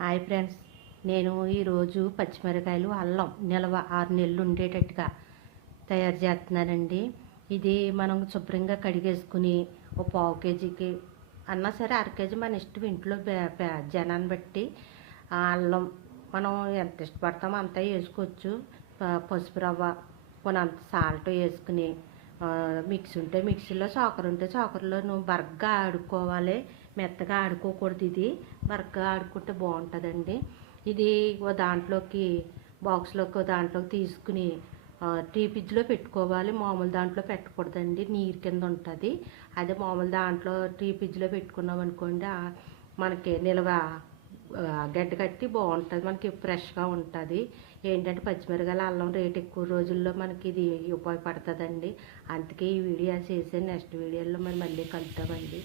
Hi friends. నేను ఈరోజు పచ్చిమిరకాయలు అల్లం నిల్వ ఆరు నెలలు ఉండేటట్టుగా తయారు చేస్తున్నానండి. ఇది మనం శుభ్రంగా కడిగేసుకుని ఒక పావు కేజీకి అన్నా సరే అర కేజీ మన ఇష్టం ఇంట్లో జనాన్ని బట్టి ఆ అల్లం మనం ఎంత ఇష్టపడతామో అంత వేసుకోవచ్చు. ప- పసుపు రవ్వ కొనంత సాల్ట్ వేసుకుని మిక్సీ ఉంటే మిక్సీలో చాకర ఉంటే చాకరలో నువ్వు బరగ్గా ఆడుకోవాలి. మెత్తగా ఆడుకోకూడదు ఇది. వర్క్గా ఆడుకుంటే బాగుంటుందండి. ఇది ఓ దాంట్లోకి బాక్స్లోకి ఓ దాంట్లోకి తీసుకుని టీ ఫ్రిడ్జ్లో పెట్టుకోవాలి. మామూలు దాంట్లో పెట్టకూడదండి. నీరు కింద ఉంటుంది. అదే మామూలు దాంట్లో టీ ఫ్రిడ్జ్లో పెట్టుకున్నాం అనుకోండి మనకి నిల్వ గడ్డ కట్టి బాగుంటుంది. మనకి ఫ్రెష్గా ఉంటుంది. ఏంటంటే పచ్చిమిరకాయలు అల్లం రేట్ ఎక్కువ రోజుల్లో మనకి ఇది ఉపయోగపడుతుందండి. అందుకే ఈ వీడియో చేసి నెక్స్ట్ వీడియోలో మరి మళ్ళీ కలుద్దామండి.